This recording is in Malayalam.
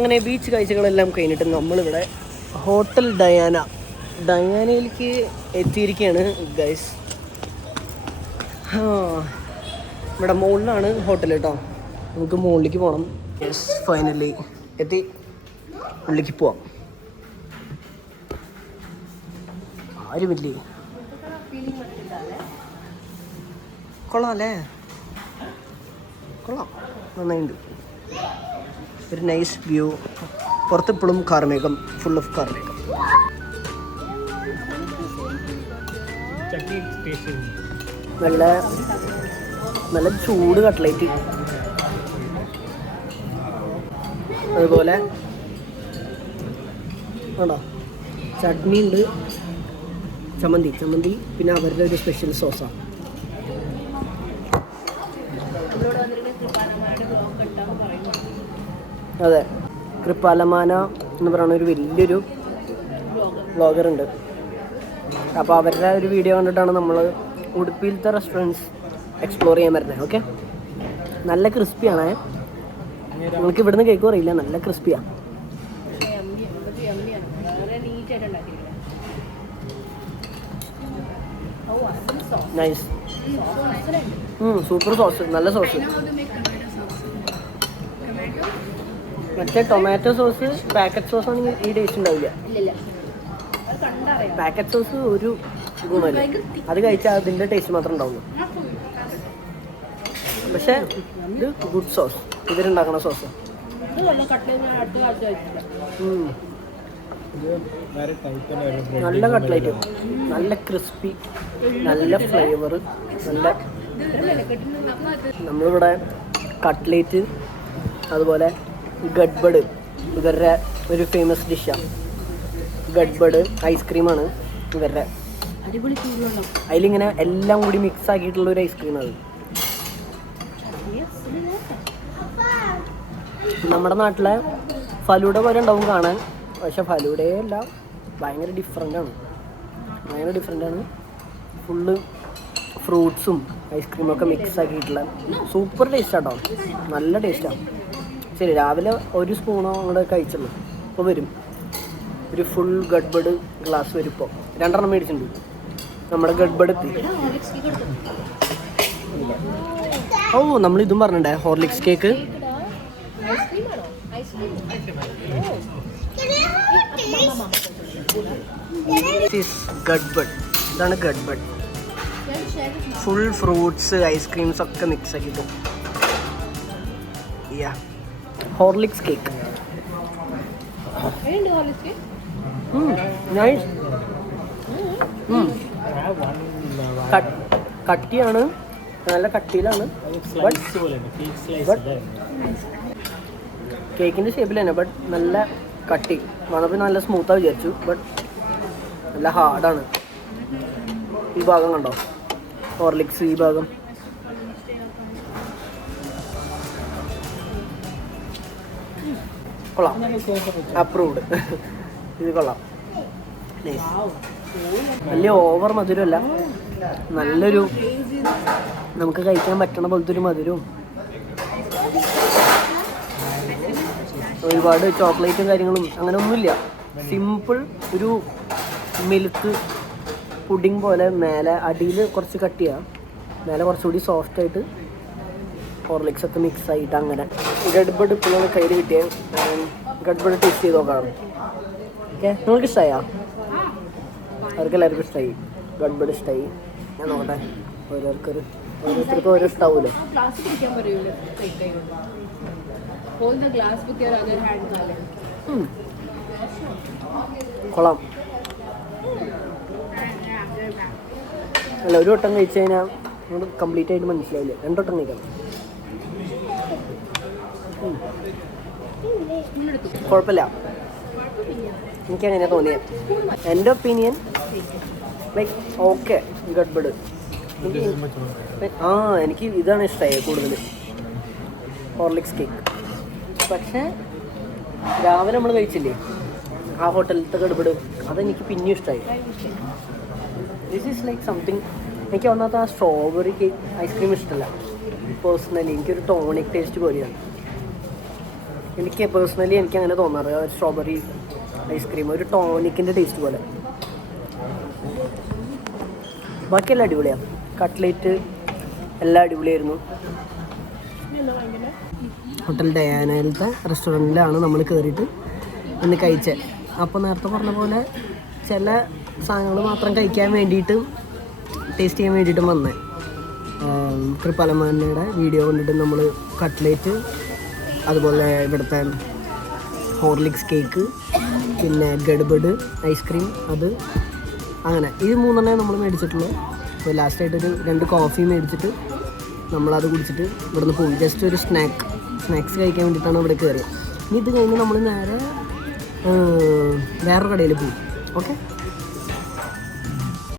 അങ്ങനെ ബീച്ച് കാഴ്ചകളെല്ലാം കഴിഞ്ഞിട്ട് നമ്മളിവിടെ ഹോട്ടൽ ഡയാനയിലേക്ക് എത്തിയിരിക്കുകയാണ് ഗൈസ്. ഇവിടെ മുകളിലാണ് ഹോട്ടൽ കേട്ടോ. നമുക്ക് മുകളിലേക്ക് പോകണം. യെസ്, ഫൈനലി എത്തി. ഉള്ളിലേക്ക് പോവാം. ആരുമില്ലേ? കൊള്ളാം അല്ലേ? കൊള്ളാം, നന്നായിട്ടുണ്ട്. ഒരു നൈസ് വ്യൂ. പുറത്തിപ്പോഴും കാർമേഘം, ഫുൾ ഓഫ് കാർമേഘം. നല്ല നല്ല ചൂട് കട്ട്ലേറ്റ്, അതുപോലെ ആണോ ചട്നി ഉണ്ട്, ചമ്മന്തി, പിന്നെ അവരുടെ ഒരു സ്പെഷ്യൽ സോസാണ്. അതെ, കൃപാലമാന എന്ന് പറയുന്ന ഒരു വലിയൊരു വ്ളോഗറുണ്ട്. അപ്പോൾ അവരുടെ ഒരു വീഡിയോ കണ്ടിട്ടാണ് നമ്മൾ ഉടുപ്പിയിലത്തെ റെസ്റ്റോറൻറ്റ്സ് എക്സ്പ്ലോർ ചെയ്യാൻ വരുന്നത്. ഓക്കെ, നല്ല ക്രിസ്പിയാണ്. നിങ്ങൾക്ക് ഇവിടുന്ന് കേൾക്കും അറിയില്ല, നല്ല ക്രിസ്പിയാണ്. നൈസ്, സൂപ്പർ സോസ്, നല്ല സോസ്. മറ്റേ ടൊമാറ്റോ സോസ് പാക്കറ്റ് സോസ് ആണെങ്കിൽ ഈ ടേസ്റ്റ് ഉണ്ടാവില്ല. പാക്കറ്റ് സോസ് ഒരു ഗുണമില്ല, അത് കഴിച്ചാൽ അതിൻ്റെ ടേസ്റ്റ് മാത്രമേ ഉണ്ടാവുള്ളൂ. പക്ഷേ ഇത് ഗുഡ് സോസ്, ഇവരുണ്ടാക്കണ സോസ്. നല്ല കട്ട്ലേറ്റ്, നല്ല ക്രിസ്പി, നല്ല ഫ്ലേവർ, നല്ല. നമ്മളിവിടെ കട്ട്ലേറ്റ്, അതുപോലെ ഗഡ്ബഡ് ഇവരുടെ ഒരു ഫേമസ് ഡിഷാണ്. ഗഡ്ബഡ് ഐസ്ക്രീമാണ് ഇവരുടെ. അതിലിങ്ങനെ എല്ലാം കൂടി മിക്സ് ആക്കിയിട്ടുള്ള ഒരു ഐസ്ക്രീമാണ്. നമ്മുടെ നാട്ടിലെ ഫലൂഡ പോലെ ഉണ്ടാവും കാണാൻ, പക്ഷെ ഫലൂഡയേ അല്ല, ഭയങ്കര ഡിഫറെൻ്റാണ്. ഫുള്ള് ഫ്രൂട്ട്സും ഐസ്ക്രീമൊക്കെ മിക്സ് ആക്കിയിട്ടുള്ള സൂപ്പർ ടേസ്റ്റാട്ടോ, നല്ല ടേസ്റ്റാണ്. ശരി, രാവിലെ ഒരു സ്പൂണോ അങ്ങോട്ട് കഴിച്ചുള്ളൂ. ഇപ്പോൾ വരും ഒരു ഫുൾ ഗഡ്ബഡ് ഗ്ലാസ് വരും. ഇപ്പോൾ 2 മേടിച്ചിട്ടുണ്ട്. നമ്മുടെ ഗഡ്ബഡ് എത്തി. ഓ, നമ്മളിതും പറഞ്ഞിട്ടുണ്ടേ, ഹോർലിക്സ് കേക്ക്. ഗഡ്ബഡ്, ഇതാണ് ഗഡ്ബഡ്. ഫുൾ ഫ്രൂട്ട്സ് ഐസ്ക്രീംസ് ഒക്കെ മിക്സ് ആക്കിയിട്ടു. Horlicks cake nice. കട്ടിയാണ്, നല്ല കട്ടിയിലാണ്. കേക്കിൻ്റെ ഷേപ്പിൽ തന്നെ, ബട്ട് നല്ല കട്ടി. വന്നപ്പോൾ നല്ല സ്മൂത്താണ് വിചാരിച്ചു, ബട്ട് നല്ല ഹാർഡാണ്. ഈ ഭാഗം കണ്ടോ, ഹോർലിക്സ് ഈ ഭാഗം. കൊള്ളാം, അപ്രൂവ്ഡ്. ഇത് കൊള്ളാം. വലിയ ഓവർ മധുരമല്ല, നല്ലൊരു നമുക്ക് കഴിക്കാൻ പറ്റണ പോലത്തെ ഒരു മധുരവും, ഒരുപാട് ചോക്ലേറ്റും കാര്യങ്ങളും അങ്ങനെ ഒന്നുമില്ല. സിമ്പിൾ ഒരു മിൽക്ക് പുഡിംഗ് പോലെ. മേലെ അടിയിൽ കുറച്ച് കട്ടിയാണ്, മേലെ കുറച്ചുകൂടി സോഫ്റ്റായിട്ട് ഹോർലിക്സ് ഒക്കെ മിക്സ് ആയിട്ട് അങ്ങനെ. ഗഡ്ബഡ് ഇപ്പോഴാണ് കയ്യിൽ കിട്ടിയ ഗഡ്ബഡ് ടേസ്റ്റ് ചെയ്ത് നോക്കാം. ഓക്കെ, നിങ്ങൾക്ക് ഇഷ്ടമായോ? അവർക്കെല്ലാവർക്കും ഇഷ്ടമായി, ഗഡ്ബഡ് ഇഷ്ടമായി. ഞാൻ നോക്കട്ടെ, ഓരോരുത്തർക്കും ഓരോ ഇഷ്ടാവൂലോ. കൊള്ളാം. അല്ല, ഒരു വട്ടം കഴിച്ചു കഴിഞ്ഞാൽ നമ്മൾ കംപ്ലീറ്റ് ആയിട്ട് മനസ്സിലാവില്ല. 2 വട്ടം കഴിക്കണം. കുഴപ്പമില്ല, എനിക്കങ്ങനെ തോന്നിയത്. എൻ്റെ ഒപ്പീനിയൻ ലൈക്ക് ഓക്കെ, ഗഡ്ബഡ്. എനിക്ക് ഇതാണ് ഇഷ്ടമായത് കൂടുതൽ, ഹോർലിക്സ് കേക്ക്. പക്ഷേ രാവിലെ നമ്മൾ കഴിച്ചില്ലേ ആ ഹോട്ടലിലത്തെ ഗഡ്ബഡ്, അതെനിക്ക് പിന്നെയും ഇഷ്ടമായി. This is like something. എനിക്ക് ഒന്നാമത്തെ ആ സ്ട്രോബെറി കേക്ക് ഐസ്ക്രീം ഇഷ്ടമല്ല പേഴ്സണലി. എനിക്കൊരു ടോണിക് ടേസ്റ്റ് പോലെയാണ്. എനിക്ക് പേഴ്സണലി എനിക്ക് അങ്ങനെ തോന്നാറ് സ്ട്രോബെറി ഐസ്ക്രീം ഒരു ടോണിക്കിൻ്റെ ടേസ്റ്റ് പോലെ. ബാക്കിയെല്ലാം അടിപൊളിയാണ്. കട്ട്ലേറ്റ് എല്ലാം അടിപൊളിയായിരുന്നു. ഹോട്ടൽ ഡയാനയിലത്തെ റെസ്റ്റോറൻറ്റിലാണ് നമ്മൾ കയറിയിട്ട് ഇന്ന് കഴിച്ചത്. അപ്പോൾ നേരത്തെ പറഞ്ഞ പോലെ ചില സാധനങ്ങൾ മാത്രം കഴിക്കാൻ വേണ്ടിയിട്ടും ടേസ്റ്റ് ചെയ്യാൻ വേണ്ടിയിട്ടും വന്നേ. കൃപാലമാനയുടെ വീഡിയോ കണ്ടിട്ട് നമ്മൾ കട്ട്ലേറ്റ്, അതുപോലെ ഇവിടുത്തെ ഹോർലിക്സ് കേക്ക്, പിന്നെ ഗഡ്ബഡ് ഐസ്ക്രീം, അത് അങ്ങനെ ഈ 3 നമ്മൾ മേടിച്ചിട്ടുള്ളൂ. അപ്പോൾ ലാസ്റ്റായിട്ടൊരു 2 കോഫി മേടിച്ചിട്ട് നമ്മളത് കുടിച്ചിട്ട് ഇവിടെ നിന്ന് പോകും. ജസ്റ്റ് ഒരു സ്നാക്സ് കഴിക്കാൻ വേണ്ടിയിട്ടാണ് ഇവിടെ കയറിയത്. ഇനി ഇത് കഴിഞ്ഞ് നമ്മൾ നേരെ വേറൊരു കടയിൽ പോകും. ഓക്കെ.